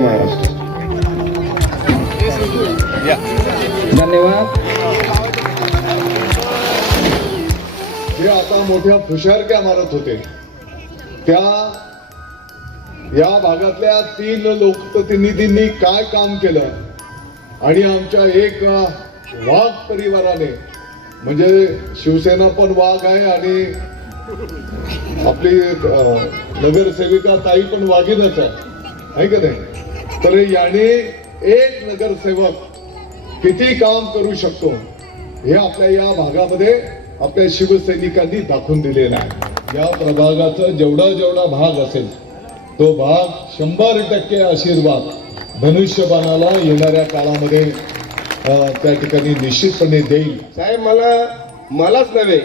महाराष्ट्र. धन्यवाद. जे आता मोठ्या फुशारक्या मारत होते. त्या या भागातल्या तीन लोकप्रतिनिधींनी काय काम केलं? आणि आमच्या एक वाघ परिवाराने म्हणजे शिवसेना पण वाघ आहे आणि आपली नगरसेविका ताई पण वाघीनच आहे. आहे का नाही? तर याने एक नगरसेवक किती काम करू शकतो हे आपल्या या भागामध्ये आपल्या शिवसैनिकांनी दाखवून दिलेलं आहे. या प्रभागाचा जेवढा जेवढा भाग असेल तो भाग शंभर टक्के आशीर्वाद धनुष्यबाणाला येणाऱ्या काळामध्ये त्या ठिकाणी निश्चितपणे देईल. साहेब मला मलाच नव्हे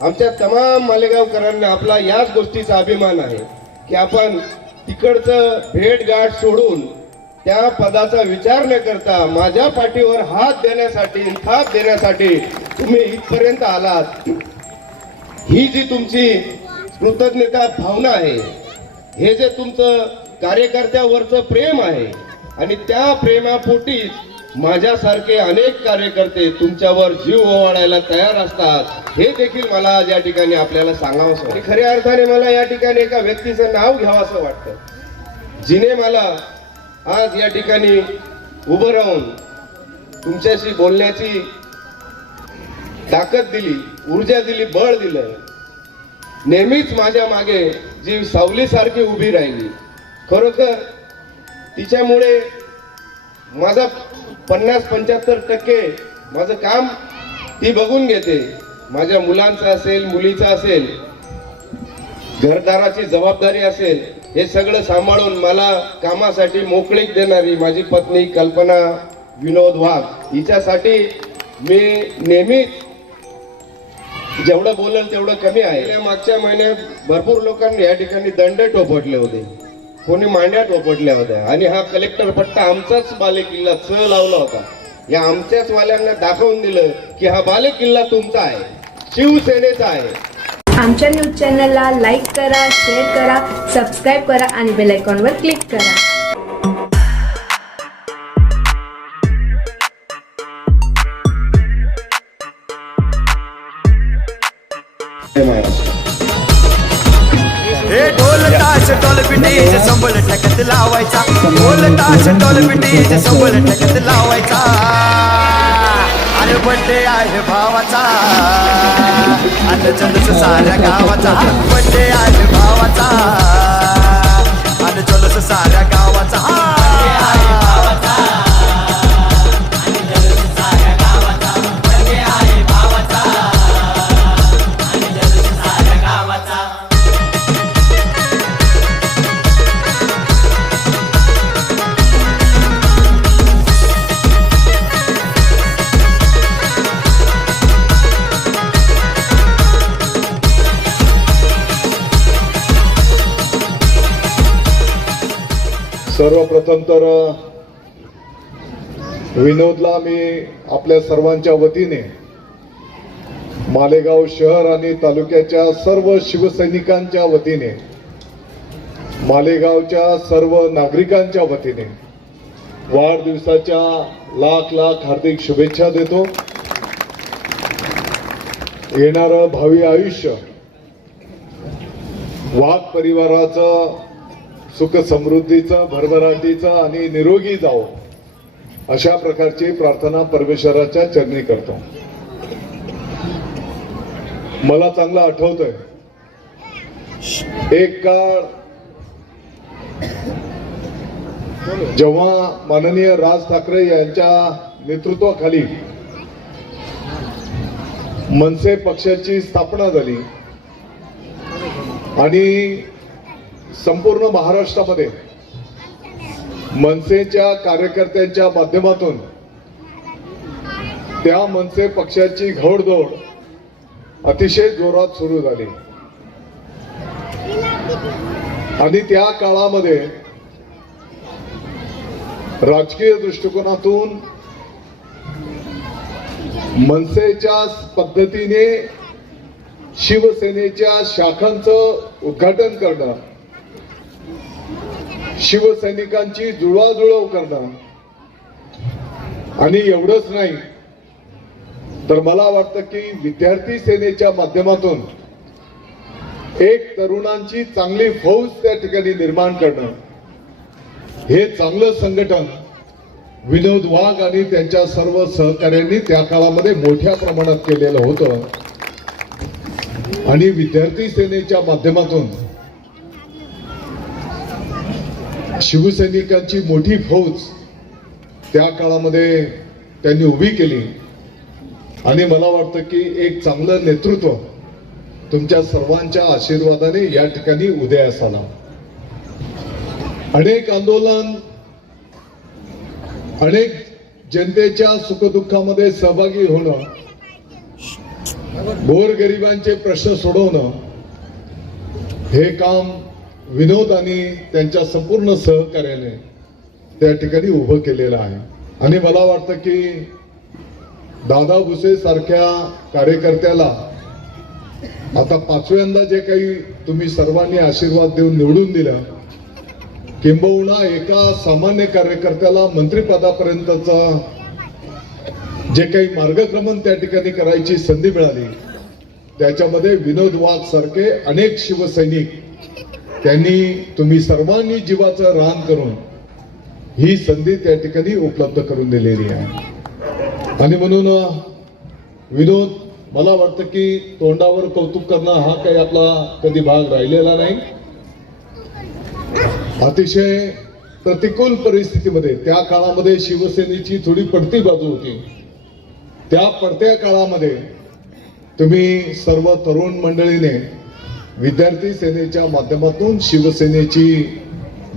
आमच्या तमाम मालेगावकरांना आपला याच गोष्टीचा अभिमान आहे की आपण तिकडचं भेटगाठ सोडून त्या पदाचा विचार न करता माझ्या पाठीवर हात देण्यासाठी थाप देण्यासाठी तुम्ही इथपर्यंत आलात. ही जी तुमची कृतज्ञता भावना आहे हे जे तुमचं कार्यकर्त्यावरचं प्रेम आहे आणि त्या प्रेमापोटीच माझ्यासारखे अनेक कार्यकर्ते तुमच्यावर जीव ओवाळायला तयार असतात. हे देखील मला आज या ठिकाणी आपल्याला सांगावं आणि खऱ्या अर्थाने मला या ठिकाणी एका व्यक्तीचं नाव घ्यावं असं वाटतं. जिने मला आज या ठिकाणी उभं राहून तुमच्याशी बोलण्याची ताकद दिली ऊर्जा दिली बळ दिलं. नेहमीच माझ्या मागे जी सावलीसारखी उभी राहिली. खरोखर तिच्यामुळे माझा पन्नास पंच्याहत्तर टक्के माझं काम ती बघून घेते. माझ्या मुलांचं असेल मुलीचं असेल घरदाराची जबाबदारी असेल हे सगळं सांभाळून मला कामासाठी मोकळीक देणारी माझी पत्नी कल्पना विनोद वाघ. हिच्यासाठी मी नेहमीच जेवढं बोलेल तेवढं कमी आहे. मागच्या महिन्यात भरपूर लोकांनी या ठिकाणी दंड टोपटले होते. कोणी मांड्या टोपटल्या होत्या. आणि हा कलेक्टर पट्टा आमचाच बालेकिल्ला च लावला होता. या आमच्याच वाल्यांना दाखवून दिलं की हा बालेकिल्ला तुमचा आहे. शिवसेनेचा आहे. आमच्या न्यूज चॅनलला लाईक करा शेअर करा सबस्क्राईब करा आणि बेल आयकॉनवर क्लिक करा. ताश ढोल संबळ टकत लावायचा. ढोल ताश ढोल संबळ टकत लावायचा. अरे बड्डे आहे भावाचा. आणि जलस साऱ्या गावाचा. बड्डे आहे भावाचा. आणि जलस साऱ्या गावाचा. सर्वप्रथम तर विनोदला मी आपल्या सर्वांच्या वतीने मालेगाव शहर आणि तालुक्याच्या सर्व शिवसैनिकांच्या वतीने मालेगावच्या सर्व नागरिकांच्या वतीने वाढदिवसाच्या लाख लाख हार्दिक शुभेच्छा देतो. येणारं भावी आयुष्य वाघ परिवाराचं सुख समृद्धीचा भरभराटीचा आणि निरोगी जावं अशा प्रकारची प्रार्थना परमेश्वराच्या चरणी करतो. मला चांगलं आठवतंय. एक काळ जेव्हा माननीय राज ठाकरे यांच्या नेतृत्वाखाली मनसे पक्षाची स्थापना झाली आणि संपूर्ण महाराष्ट्रामध्ये मनसेच्या कार्यकर्त्यांच्या माध्यमातून त्या मनसे पक्षाची घोडदौड अतिशय जोरात सुरू झाली. आणि त्या काळामध्ये राजकीय दृष्टिकोनातून मनसेच्या पद्धतीने शिवसेनेच्या शाखांचं उद्घाटन करणं शिवसैनिकांची जुळवाजुळव करणं. आणि एवढंच नाही तर मला वाटतं की विद्यार्थी सेनेच्या माध्यमातून एक तरुणांची चांगली फौज त्या ठिकाणी निर्माण करणं हे चांगलं संघटन विनोद वाघ आणि त्यांच्या सर्व सहकार्यांनी त्या काळामध्ये मोठ्या प्रमाणात केलेलं होतं. आणि विद्यार्थी सेनेच्या माध्यमातून शिवसैनिकांची मोठी फौज त्या काळामध्ये त्यांनी उभी केली. आणि मला वाटतं की एक चांगलं नेतृत्व तुमच्या सर्वांच्या आशीर्वादाने या ठिकाणी उदयास आला अनेक आंदोलन अनेक जनतेच्या सुखदुःखामध्ये सहभागी होणं गोरगरिबांचे प्रश्न सोडवणं हे काम विनोद आणि त्यांच्या संपूर्ण सहकार्याने त्या ठिकाणी उभं केलेलं आहे. आणि मला वाटतं की दादा भुसे सारख्या कार्यकर्त्याला आता पाचव्यांदा जे काही तुम्ही सर्वांनी आशीर्वाद देऊन निवडून दिलं किंबहुना एका सामान्य कार्यकर्त्याला मंत्रिपदापर्यंतचा जे काही मार्गक्रमण त्या ठिकाणी करायची संधी मिळाली त्याच्यामध्ये विनोद वाघ सारखे अनेक शिवसैनिक त्यांनी तुम्ही सर्वांनी जीवाचं रान करून ही संधी त्या ठिकाणी उपलब्ध करून दिलेली आहे. आणि म्हणून विनोद मला वाटतं की तोंडावर कौतुक करणं हा काही आपला कधी भाग राहिलेला नाही. अतिशय प्रतिकूल परिस्थितीमध्ये त्या काळामध्ये शिवसेनेची थोडी पडती बाजू होती. त्या पडत्या काळामध्ये तुम्ही सर्व तरुण मंडळीने विद्यार्थी सेनेच्या माध्यमातून शिवसेनेची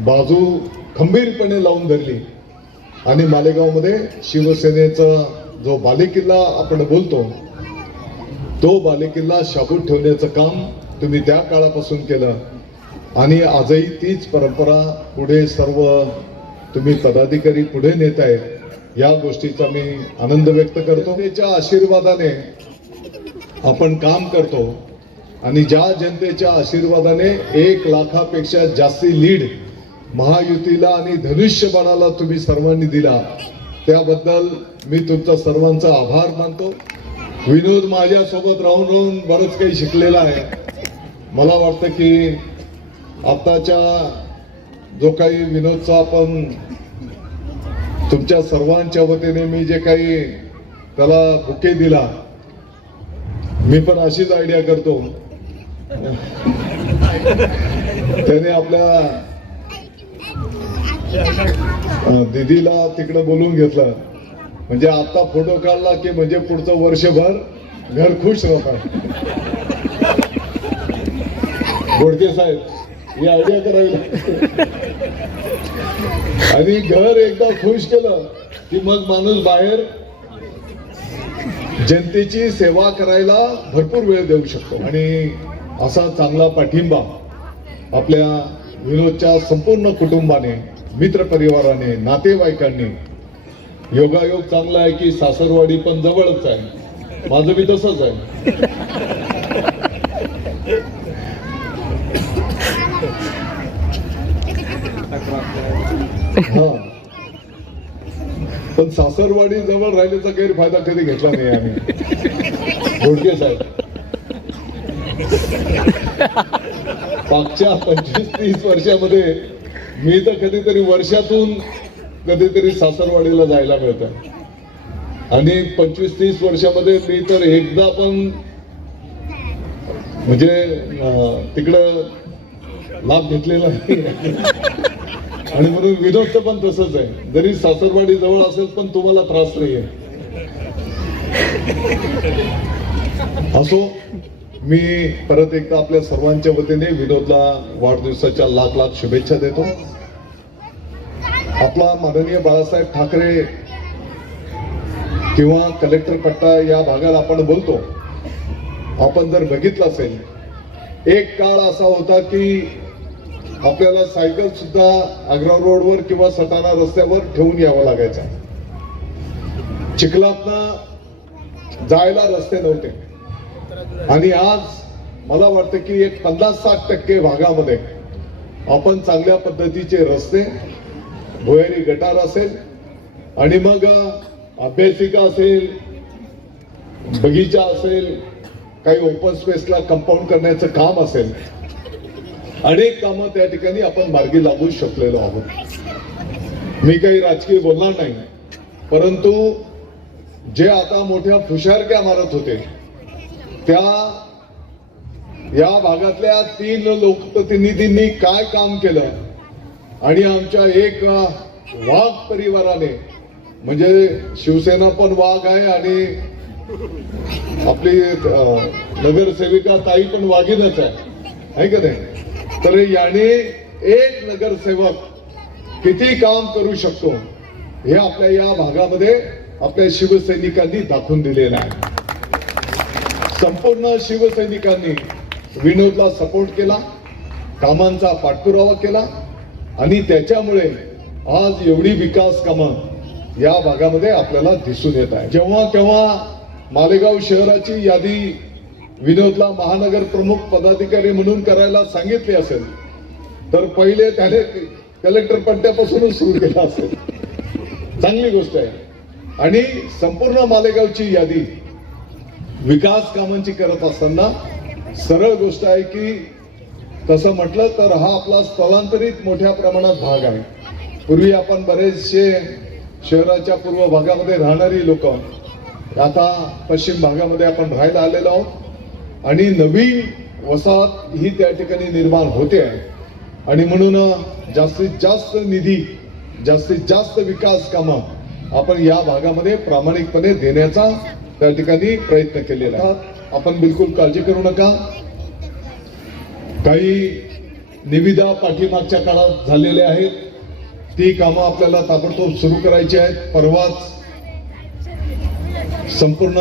बाजू खंबीरपणे लावून धरली. आणि मालेगावमध्ये शिवसेनेचा जो बालेकिल्ला आपण बोलतो तो बालेकिल्ला शाबूत ठेवण्याचं काम तुम्ही त्या काळापासून केलं. आणि आजही तीच परंपरा पुढे सर्व तुम्ही पदाधिकारी पुढे नेत आहेत या गोष्टीचा मी आनंद व्यक्त करतो. त्याच्या आशीर्वादाने आपण काम करतो. आणि ज्या जनतेच्या आशीर्वादाने एक लाखापेक्षा जास्ती लीड महायुतीला आणि धनुष्यबाणाला तुम्ही सर्वांनी दिला त्याबद्दल मी तुमचा सर्वांचा आभार मानतो. विनोद माझ्यासोबत राहून राहून बरंच काही शिकलेला आहे. मला वाटतं की आत्ताच्या जो काही विनोदचा आपण तुमच्या सर्वांच्या वतीने मी जे काही त्याला बुके दिला मी पण अशीच आयडिया करतो. त्याने आपल्या दिदीला दीदीला तिकडे बोलून घेतलं. म्हणजे आता फोटो काढला की म्हणजे पुढचं वर्षभर घर खुश राहतात. गोडके साहेब ही आयडिया करावी आणि घर एकदा खुश केलं की मग माणूस बाहेर जनतेची सेवा करायला भरपूर वेळ देऊ शकतो. आणि असा चांगला पाठिंबा आपल्या विनोदच्या संपूर्ण कुटुंबाने मित्रपरिवाराने नातेवाईकांनी. योगायोग चांगला आहे की सासरवाडी पण जवळच आहे. माझं बी तसंच आहे. हा. पण सासरवाडी जवळ राहिल्याचा गैरफायदा कधी घेतला नाही आम्ही. घोडके साहेब. मागच्या पंचवीस तीस वर्षामध्ये मी तर कधीतरी वर्षातून कधीतरी सासरवाडीला जायला मिळतं. आणि पंचवीस तीस वर्षामध्ये मी तर एकदा पण म्हणजे तिकडं लाभ घेतलेला नाही. आणि म्हणून विनोदचं पण तसंच आहे. जरी सासरवाडी जवळ असेल पण तुम्हाला त्रास नाही आहे असो मी परत एकदा आपल्या सर्वांच्या वतीने विनोदला वाढदिवसाच्या लाख लाख शुभेच्छा देतो. आपला माननीय बाळासाहेब ठाकरे किंवा कलेक्टर पट्टा या भागात आपण बोलतो. आपण जर बघितलं असेल एक काळ असा होता की आपल्याला सायकल सुद्धा आग्रा रोडवर किंवा सटाणा रस्त्यावर ठेवून यावं लागायचं. चिखलातनं जायला रस्ते नव्हते. आणि आज मला वाटतं की एक पन्नास साठ टक्के भागामध्ये आपण चांगल्या पद्धतीचे रस्ते भुयारी गटार असेल आणि मग अभ्यासिका असेल बगीचा असेल काही ओपन स्पेसला कंपाऊंड करण्याचं काम असेल अनेक कामं त्या ठिकाणी आपण मार्गी लागू शकलेलो आहोत. मी काही राजकीय बोलणार नाही परंतु जे आता मोठ्या फुशारक्या मारत होते त्या या भागातल्या तीन लोकप्रतिनिधींनी काय काम केलं? आणि आमच्या एक वाघ परिवाराने म्हणजे शिवसेना पण वाघ आहे आणि आपली नगरसेविका ताई पण वाघीनच आहे. आहे का नाही? तर याने एक नगरसेवक किती काम करू शकतो हे आपल्या या भागामध्ये आपल्या शिवसैनिकांनी दाखवून दिलेलं आहे. संपूर्ण शिवसैनिकांनी विनोदला सपोर्ट केला कामांचा पाठपुरावा केला आणि त्याच्यामुळे आज एवढी विकास कामं या भागामध्ये आपल्याला दिसून येत आहे जेव्हा केव्हा मालेगाव शहराची यादी विनोदला महानगर प्रमुख पदाधिकारी म्हणून करायला सांगितली असेल तर पहिले त्याने कलेक्टर पट्ट्यापासूनच सुरू केला असेल. चांगली गोष्ट आहे. आणि संपूर्ण मालेगावची यादी विकास कामांची करत असताना सरळ गोष्ट आहे की तसं म्हटलं तर हा आपला स्थलांतरित मोठ्या प्रमाणात भाग आहे. पूर्वी आपण बरेचसे शहराच्या पूर्व भागामध्ये राहणारी लोक आता पश्चिम भागामध्ये आपण राहायला आलेलो आहोत. आणि नवीन वसाहत ही त्या ठिकाणी निर्माण होते आहे. आणि म्हणून जास्तीत जास्त निधी जास्तीत जास्त विकास कामं आपण या भागामध्ये प्रामाणिकपणे देण्याचा त्या ठिकाणी प्रयत्न केलेला आहे. आपण बिलकुल काळजी करू नका. काही निविदा पाठीमागच्या काळात झालेल्या आहेत. ती कामं आपल्याला ताबडतोब सुरू करायची आहेत. परवाच संपूर्ण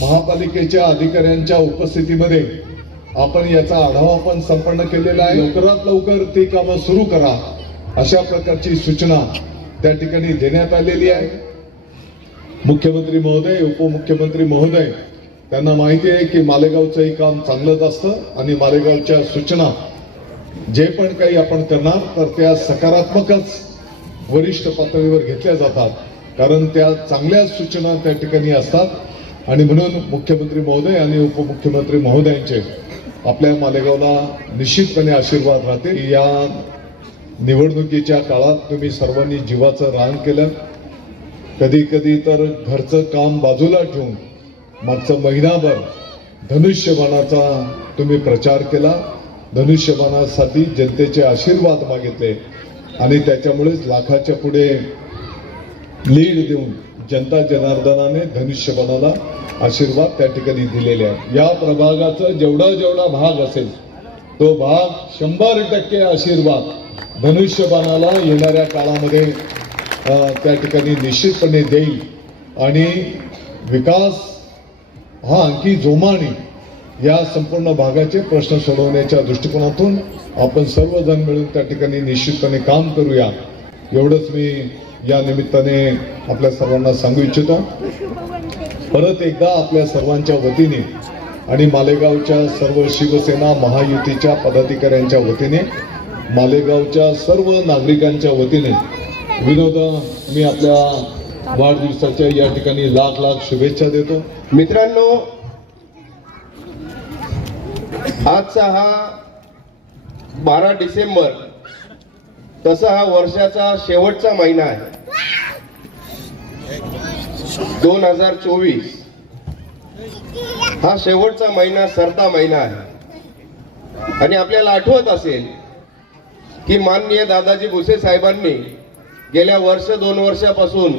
महापालिकेच्या अधिकाऱ्यांच्या उपस्थितीमध्ये आपण याचा आढावा पण संपन्न केलेला आहे. लवकरात लवकर ती कामं सुरू करा अशा प्रकारची सूचना त्या ठिकाणी देण्यात आलेली आहे. मुख्यमंत्री महोदय उपमुख्यमंत्री महोदय त्यांना माहिती आहे की मालेगावचंही काम चांगलंच असतं आणि मालेगावच्या सूचना जे पण काही आपण करणार तर त्या सकारात्मकच वरिष्ठ पातळीवर घेतल्या जातात. कारण त्या चांगल्या सूचना त्या ठिकाणी असतात. आणि म्हणून मुख्यमंत्री महोदय आणि उपमुख्यमंत्री महोदयांचे आपल्या मालेगावला निश्चितपणे आशीर्वाद राहतील. या निवडणुकीच्या काळात तुम्ही सर्वांनी जीवाचं रान केलं. कधी कधी तर घरचं काम बाजूला ठेवून मागचं महिनाभर धनुष्यबाणाचा तुम्ही प्रचार केला. धनुष्यबाणासाठी जनतेचे आशीर्वाद मागितले आणि त्याच्यामुळेच लाखाच्या पुढे लीड देऊन जनता जनार्दनाने धनुष्यबाणाला आशीर्वाद त्या ठिकाणी दिलेले आहेत. या प्रभागाचा जेवढा जेवढा भाग असेल तो भाग शंभर टक्के आशीर्वाद धनुष्यबाणाला येणाऱ्या काळामध्ये त्या ठिकाणी निश्चितपणे देईल. आणि विकास हा आणखी जोमाने या संपूर्ण भागाचे प्रश्न सोडवण्याच्या दृष्टिकोनातून आपण सर्वजण मिळून त्या ठिकाणी निश्चितपणे काम करूया. एवढंच मी या निमित्ताने आपल्या सर्वांना सांगू इच्छितो. परत एकदा आपल्या सर्वांच्या वतीने आणि मालेगावच्या सर्व शिवसेना महायुतीच्या पदाधिकाऱ्यांच्या वतीने मालेगावच्या सर्व नागरिकांच्या वतीने विनोद मी आपल्या वाढदिवसाच्या या ठिकाणी लाख लाख शुभेच्छा देतो. मित्रांनो आजचा हा बारा डिसेंबर तसा हा वर्षाचा शेवटचा महिना आहे. दोन हजार चोवीस हा शेवटचा महिना सरता महिना आहे. आणि आपल्याला आठवत असेल की माननीय दादाजी भुसे साहेबांनी गेल्या वर्ष दोन वर्षापासून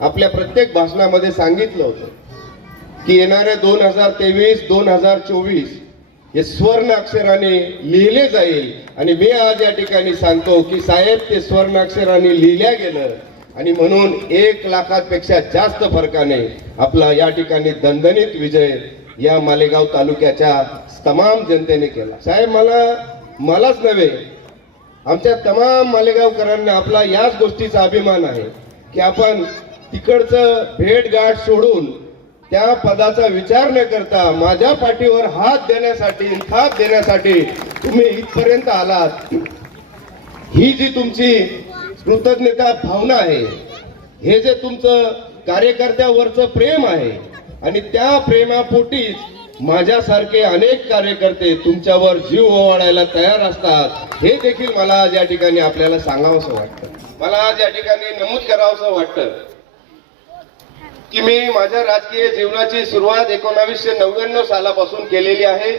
आपल्या प्रत्येक भाषणामध्ये सांगितलं होतं की येणाऱ्या दोन हजार तेवीस दोन हजार चोवीस हे स्वर्ण अक्षराने लिहिले जाईल. आणि मी आज या ठिकाणी सांगतो की साहेब ते स्वर्ण अक्षराने लिहिल्या गेलं आणि म्हणून एक लाखापेक्षा जास्त फरकाने आपला या ठिकाणी दणदणीत विजय या मालेगाव तालुक्याच्या तमाम जनतेने केला. साहेब मला मलाच नव्हे आमच्या तमाम मालेगावकरांना आपला याच गोष्टीचा अभिमान आहे की आपण तिकडचं भेटगाठ सोडून त्या पदाचा विचार न करता माझ्या पाठीवर हात देण्यासाठी थाप देण्यासाठी तुम्ही इथपर्यंत आलात. ही जी तुमची कृतज्ञता भावना आहे हे जे तुमचं कार्यकर्त्यावरचं प्रेम आहे आणि त्या प्रेमापोटीच माझ्यासारखे अनेक कार्यकर्ते तुमच्यावर जीव ओवाळायला तयार असतात. हे देखील मला आज या ठिकाणी आपल्याला सांगावंसं वाटतं. मला आज या ठिकाणी नमूद करावंसं वाटतं की मी माझ्या राजकीय जीवनाची सुरुवात एकोणावीसशे नव्याण्णव सालापासून केलेली आहे.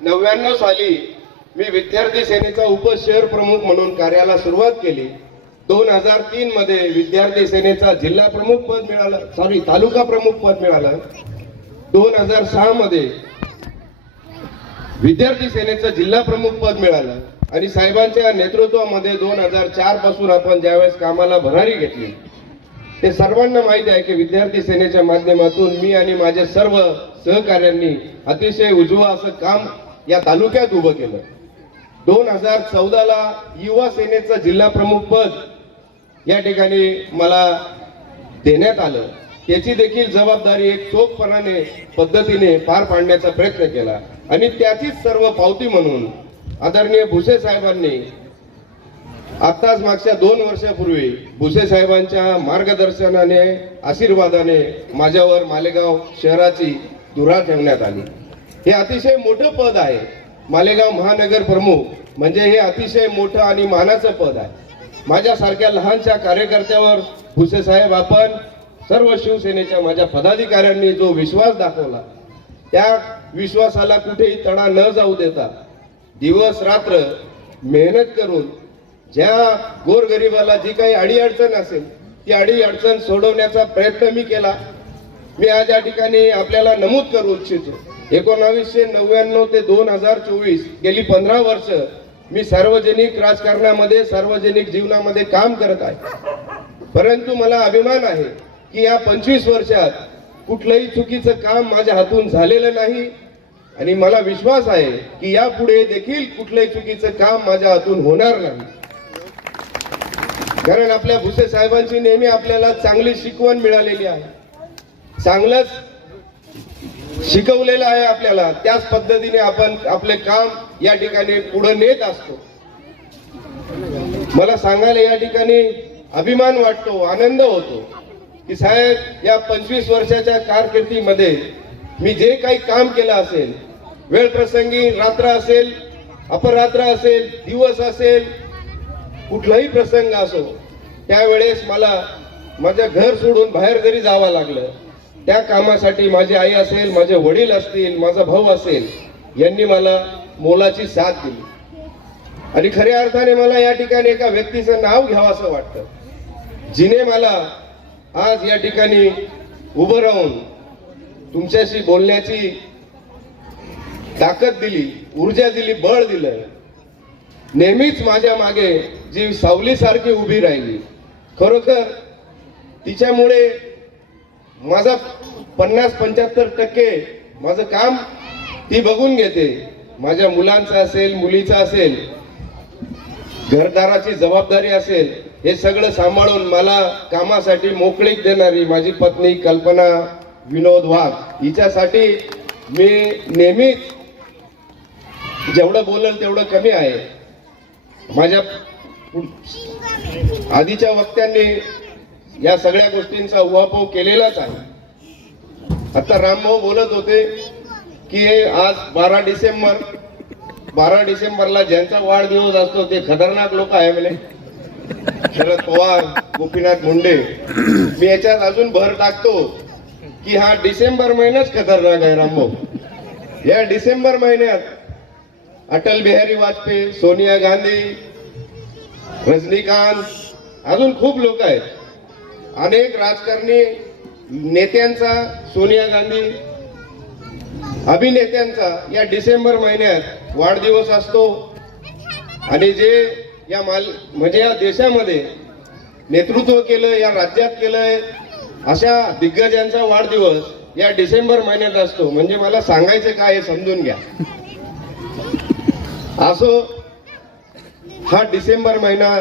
नव्याण्णव साली मी विद्यार्थी सेनेचा उप शहर प्रमुख म्हणून कार्याला सुरुवात केली. दोन हजार तीन मध्ये विद्यार्थी सेनेचा जिल्हा प्रमुख पद मिळालं. सॉरी तालुका प्रमुख पद मिळालं. दोन हजार सहा मध्ये विद्यार्थी सेनेचं जिल्हा प्रमुख पद मिळालं आणि साहेबांच्या नेतृत्वामध्ये दोन हजार चारपासून आपण ज्यावेळेस कामाला भरारी घेतली ते सर्वांना माहिती आहे की विद्यार्थी सेनेच्या माध्यमातून मी आणि माझे सर्व सहकार्यांनी अतिशय उजवा असं काम या तालुक्यात उभं केलं. दोन हजार चौदाला युवा सेनेचं जिल्हा प्रमुख पद या ठिकाणी मला देण्यात आलं. त्याची देखील जबाबदारी एक चोखपणाने पद्धतीने पार पाडण्याचा प्रयत्न केला. आणि त्याचीच सर्व पावती म्हणून आदरणीय भुसे साहेबांनी आत्ताच मागच्या दोन वर्षापूर्वी भुसे साहेबांच्या मार्गदर्शनाने आशीर्वादाने माझ्यावर मालेगाव शहराची धुरा ठेवण्यात आली. हे अतिशय मोठं पद आहे. मालेगाव महानगर प्रमुख म्हणजे हे अतिशय मोठं आणि मानाचं पद आहे. माझ्यासारख्या लहानशा कार्यकर्त्यावर भुसे साहेब आपण सर्व शिवसेनेच्या माझ्या पदाधिकाऱ्यांनी जो विश्वास दाखवला त्या विश्वासाला कुठेही तडा न जाऊ देता दिवस रात्र मेहनत करून ज्या गोरगरिबाला जी काही अडीअडचण असेल ती अडीअडचण सोडवण्याचा प्रयत्न मी केला. मी आज या ठिकाणी आपल्याला नमूद करू इच्छितो. एकोणावीसशे नव्याण्णव ते दोन हजार चोवीस गेली पंधरा वर्ष मी सार्वजनिक राजकारणामध्ये सार्वजनिक जीवनामध्ये काम करत आहे. परंतु मला अभिमान आहे की या पंचवीस वर्षात कुठलंही चुकीचं काम माझ्या हातून झालेलं नाही. आणि मला विश्वास आहे की यापुढे देखील कुठलंही चुकीचं काम माझ्या हातून होणार नाही. कारण आपल्या भुसे साहेबांची नेहमी आपल्याला चांगली शिकवण मिळालेली आहे. चांगलंच शिकवलेलं आहे आपल्याला. त्याच पद्धतीने आपण आपले काम या ठिकाणी पुढे नेत असतो. मला सांगायला या ठिकाणी अभिमान वाटतो आनंद होतो. की साहेब या पंचवीस वर्षाच्या कारकिर्दीमध्ये मी जे काही काम केलं असेल वेळ प्रसंगी रात्र असेल अपरात्र असेल दिवस असेल कुठलाही प्रसंग असो त्यावेळेस मला माझ्या घर सोडून बाहेर जरी जावं लागलं त्या कामासाठी माझी आई असेल माझे वडील असतील माझा भाऊ असेल यांनी मला मोलाची साथ दिली. आणि खऱ्या अर्थाने मला या ठिकाणी एका व्यक्तीचं नाव घ्यावं असं वाटतं जिने मला आज या ठिकाणी उभं राहून तुमच्याशी बोलण्याची ताकद दिली ऊर्जा दिली बळ दिलं नेहमीच माझ्या मागे जी सावलीसारखी उभी राहिली खरोखर तिच्यामुळे माझा पन्नास पंच्याहत्तर टक्के माझं काम ती बघून घेते. माझ्या मुलांचं असेल मुलीचं असेल घरदाराची जबाबदारी असेल हे सगळं सांभाळून मला कामासाठी मोकळीक देणारी माझी पत्नी कल्पना विनोद वाघ. हिच्यासाठी मी नेहमीच जेवढं बोलल तेवढं कमी आहे. माझ्या आधीच्या वक्त्यांनी या सगळ्या गोष्टींचा उहापोह केलेलाच आहे. आता रामभाऊ बोलत होते की हे आज बारा डिसेंबर बारा डिसेंबरला ज्यांचा वाढदिवस असतो ते खतरनाक लोक आहे म्हणजे शरद पवार गोपीनाथ मुंडे मी याच्यात अजून भर टाकतो की हा डिसेंबर महिनाच खतरनाक आहे रामभाऊ. या डिसेंबर महिन्यात अटल बिहारी वाजपेयी सोनिया गांधी रजनीकांत अजून खूप लोक आहेत. अनेक राजकारणी नेत्यांचा सोनिया गांधी अभिनेत्यांचा या डिसेंबर महिन्यात वाढदिवस असतो. आणि जे या माल म्हणजे या देशामध्ये नेतृत्व केलं या राज्यात केलंय अशा दिग्गजांचा वाढदिवस या डिसेंबर महिन्यात असतो. म्हणजे मला सांगायचं काय हे समजून घ्या. असो हा डिसेंबर महिना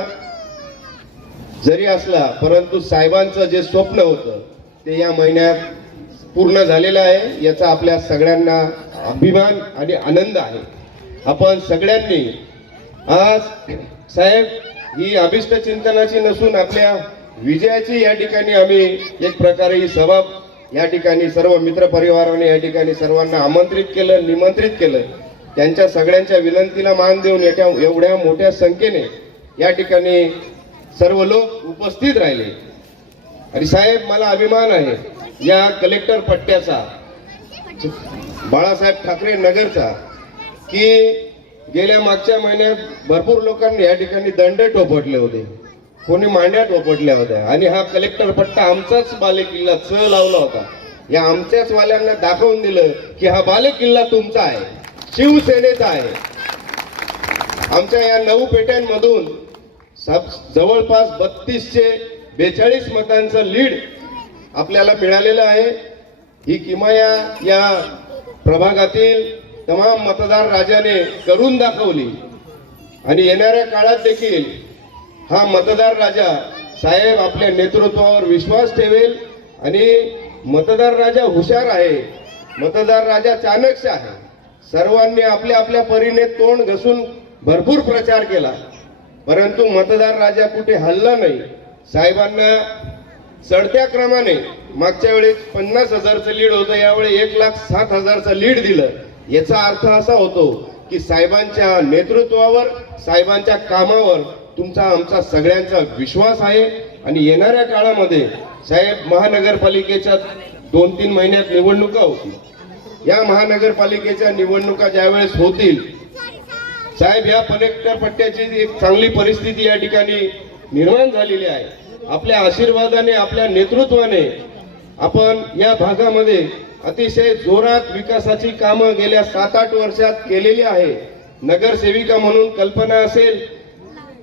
जरी असला परंतु साहेबांचं जे स्वप्न होतं ते या महिन्यात पूर्ण झालेलं आहे. याचा आपल्या सगळ्यांना अभिमान आणि आनंद आहे. आपण सगळ्यांनी आज साहेब ही अभिष्ट चिंतनाची नसून आपल्या विजयाची या ठिकाणी आम्ही एक प्रकारे ही सभा या ठिकाणी सर्व मित्र परिवाराने या ठिकाणी सर्वांना आमंत्रित केलं निमंत्रित केलं. त्यांच्या सगळ्यांच्या विनंतीला मान देऊन याच्या एवढ्या मोठ्या संख्येने या ठिकाणी सर्व लोक उपस्थित राहिले. आणि साहेब मला अभिमान आहे. या कलेक्टर पट्ट्याचा बाळासाहेब ठाकरे नगरचा की गेल्या मागच्या महिन्यात भरपूर लोकांनी या ठिकाणी दंडे टोपटले होते. कोणी मांड्या टोपटल्या होत्या. आणि हा कलेक्टर पट्टा आमचाच बालेकिल्ला च लावला होता. या आमच्याच वाल्यांना दाखवून दिलं की हा बालेकिल्ला तुमचा आहे. शिवसेनेचा आहे. आमच्या या नऊ पेट्यांमधून जवळपास बत्तीसशे बेचाळीस मतांचं लीड आपल्याला मिळालेलं आहे. ही किमाया या प्रभागातील तमाम मतदार राजाने करून दाखवली. आणि येणाऱ्या काळात देखील हा मतदार राजा साहेब आपल्या नेतृत्वावर विश्वास ठेवेल आणि मतदार राजा हुशार आहे. मतदार राजा चाणक्य आहे. सर्वांनी आपल्या आपल्या परीने तोंड घसून भरपूर प्रचार केला. परंतु मतदार राजा कुठे हल्ला नाही. साहेबांना चढत्या क्रमाने मागच्या वेळेस पन्नास हजारचं लीड होतं यावेळी एक लाख सात हजारचं लीड दिलं. याचा अर्थ असा होतो की साहेबांच्या नेतृत्वावर साहेबांच्या कामावर तुमचा आमचा सगळ्यांचा विश्वास आहे आणि येणाऱ्या काळामध्ये साहेब महानगरपालिकेच्या दोन तीन महिन्यात निवडणुका होतील. या महानगरपालिकेच्या निवडणुका ज्यावेळेस होतील साहेब या कलेक्टर पट्ट्याची एक चांगली परिस्थिती या ठिकाणी निर्माण झालेली आहे. आपल्या आशीर्वादाने आपल्या नेतृत्वाने आपण या भागामध्ये अतिशय जोरात विकासाची कामं गेल्या सात आठ वर्षात केलेली आहे. नगरसेविका म्हणून कल्पना असेल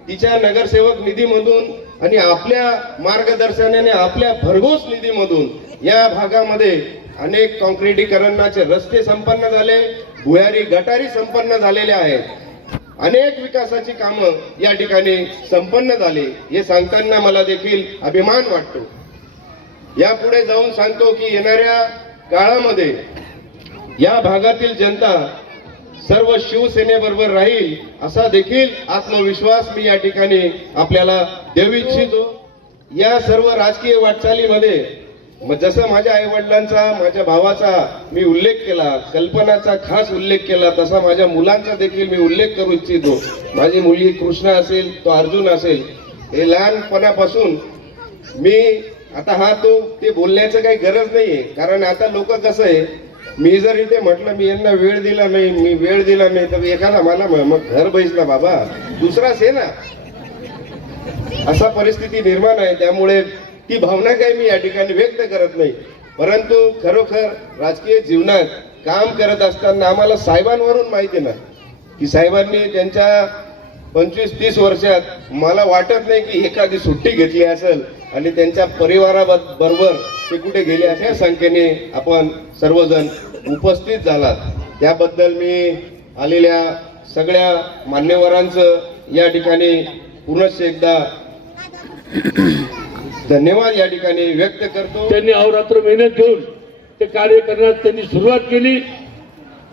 तिच्या नगरसेवक निधीमधून आणि आपल्या मार्गदर्शनाने आपल्या भरघोस निधीमधून या भागामध्ये अनेक काँक्रिटीकरणाचे रस्ते संपन्न झाले भुयारी गटारी संपन्न झालेले आहेत. अनेक विकासाची कामं या ठिकाणी संपन्न झाली हे सांगताना मला देखील अभिमान वाटतो. यापुढे जाऊन सांगतो की येणाऱ्या काळामध्ये या भागातील जनता सर्व शिवसेनेबरोबर राहील असा देखील आत्मविश्वास मी या ठिकाणी आपल्याला देऊ इच्छितो. या सर्व राजकीय वाटचालीमध्ये जसं माझ्या आईवडिलांचा माझ्या भावाचा मी उल्लेख केला कल्पनाचा खास उल्लेख केला तसा माझ्या मुलांचा देखील मी उल्लेख करू इच्छितो. माझी मुलगी कृष्णा असेल तो अर्जुन असेल हे लहानपणापासून मी आता हा तो ते बोलण्याचं काही गरज नाहीये. कारण आता लोक कसं आहे मी जर इथे म्हटलं मी यांना वेळ दिला नाही मी वेळ दिला नाही तर एखादा मला मग घर बैसला बाबा दुसराच आहे ना. असा परिस्थिती निर्माण आहे त्यामुळे ती भावना काही मी या ठिकाणी व्यक्त करत नाही. परंतु खरोखर राजकीय जीवनात काम करत असताना आम्हाला साहेबांवरून माहिती ना की साहेबांनी त्यांच्या पंचवीस तीस वर्षात मला वाटत नाही की एखादी सुट्टी घेतली असेल आणि त्यांच्या परिवाराबरोबर ते कुठे गेले अशा संख्येने आपण सर्वजण उपस्थित झालात. त्याबद्दल मी आलेल्या सगळ्या मान्यवरांचं या ठिकाणी पुनश्च एकदा धन्यवाद या ठिकाणी व्यक्त करतो. त्यांनी अहोरात्र मेहनत घेऊन ते कार्य करण्यास त्यांनी सुरुवात केली.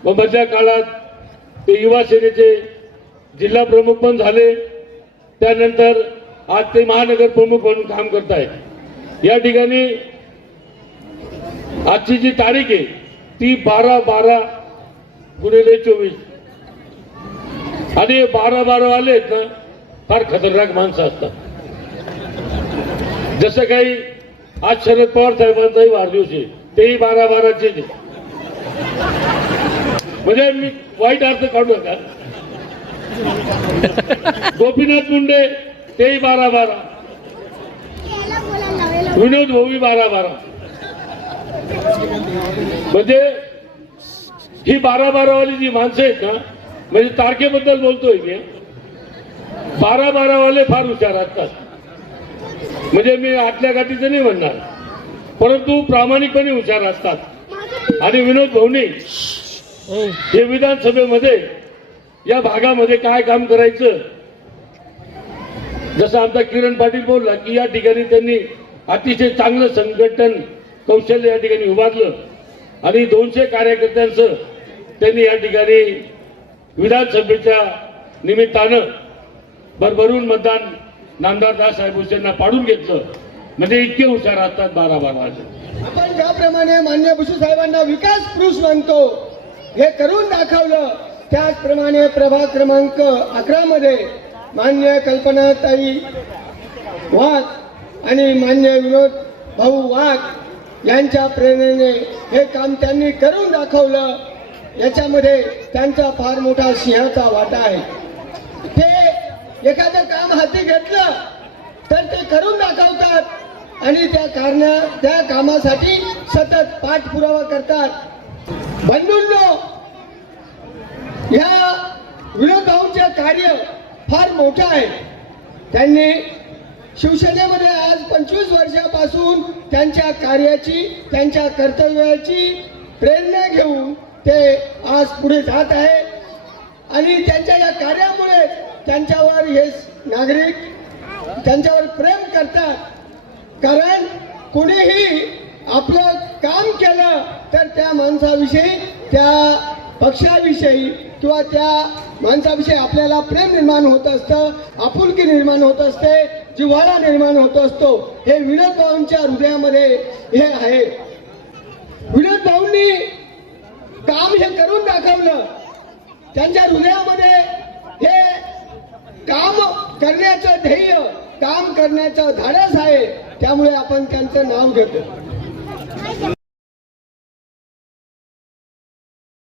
व मधल्या काळात ते युवा सेनेचे जिल्हा प्रमुख पण झाले. त्यानंतर आज ते महानगर प्रमुख म्हणून काम करत या ठिकाणी आजची जी तारीख आहे ती बारा बारा गुणिले चोवीस. आणि बारा बारा आले आहेत ना फार खतरनाक माणसं असतात. जसं काही आज शरद पवार साहेबांचाही वाढदिवस आहे तेही बारा बाराचे म्हणजे मी वाईट अर्थ काढू नका. गोपीनाथ मुंडे तेही बारा बारा. विनोद भोवी बारा बारा. म्हणजे ही बारा बारावाली जी माणसं आहेत ना म्हणजे तारखेबद्दल बोलतोय मी. बारा बारावाले फार हुशार असतात. म्हणजे मी आतल्या गाठीचं नाही म्हणणार. परंतु प्रामाणिकपणे हुशार असतात. आणि विनोद भवने हे विधानसभेमध्ये या भागामध्ये काय काम करायचं जसं आमचा किरण पाटील बोलला की या ठिकाणी त्यांनी अतिशय चांगलं संघटन कौशल्य या ठिकाणी उभारलं. आणि दोनशे कार्यकर्त्यांचं त्यांनी या ठिकाणी विधानसभेच्या निमित्तानं भरभरून मतदान नामदार दाससाहेब हुसेंना पाडून घेतलं. म्हणजे इतके हुशार असतात बारा बारा आपण ज्याप्रमाणे मान्य बुशू साहेबांना विकास पुरुष मानतो हे करून दाखवलं त्याचप्रमाणे प्रभाग क्रमांक अकरा मध्ये मान्य कल्पनाताई वाघ आणि मान्य विनोद भाऊ वाघ यांच्या प्रेरणेने हे काम त्यांनी करून दाखवलं. याच्यामध्ये त्यांचा फार मोठा सिंहाचा वाटा आहे. ते एखादं काम हाती घेतलं तर ते करून दाखवतात आणि त्या कारणा त्या कामासाठी सतत पाठपुरावा करतात. बंधूंनो या विनोद भाऊंचे कार्य फार मोठं आहे. त्यांनी शिवसेनेमध्ये आज पंचवीस वर्षापासून त्यांच्या कार्याची त्यांच्या कर्तव्याची प्रेरणा घेऊन ते आज पुढे जात आहे. आणि त्यांच्या या कार्यामुळे त्यांच्यावर हे नागरिक त्यांच्यावर प्रेम करतात. कारण कुणीही आपलं काम केलं तर त्या माणसाविषयी त्या पक्षाविषयी किंवा त्या माणसाविषयी आपल्याला प्रेम निर्माण होत असतं आपुलकी निर्माण होत असते जिव्हाळा निर्माण होत असतो. हे विनोद भाऊंच्या हृदयामध्ये हे आहे. विनोद भाऊंनी काम हे करून दाखवलं. त्यांच्या हृदयामध्ये हे काम करण्याचं ध्येय काम करण्याचं धाडस आहे. त्यामुळे आपण त्यांचं नाव घेतो.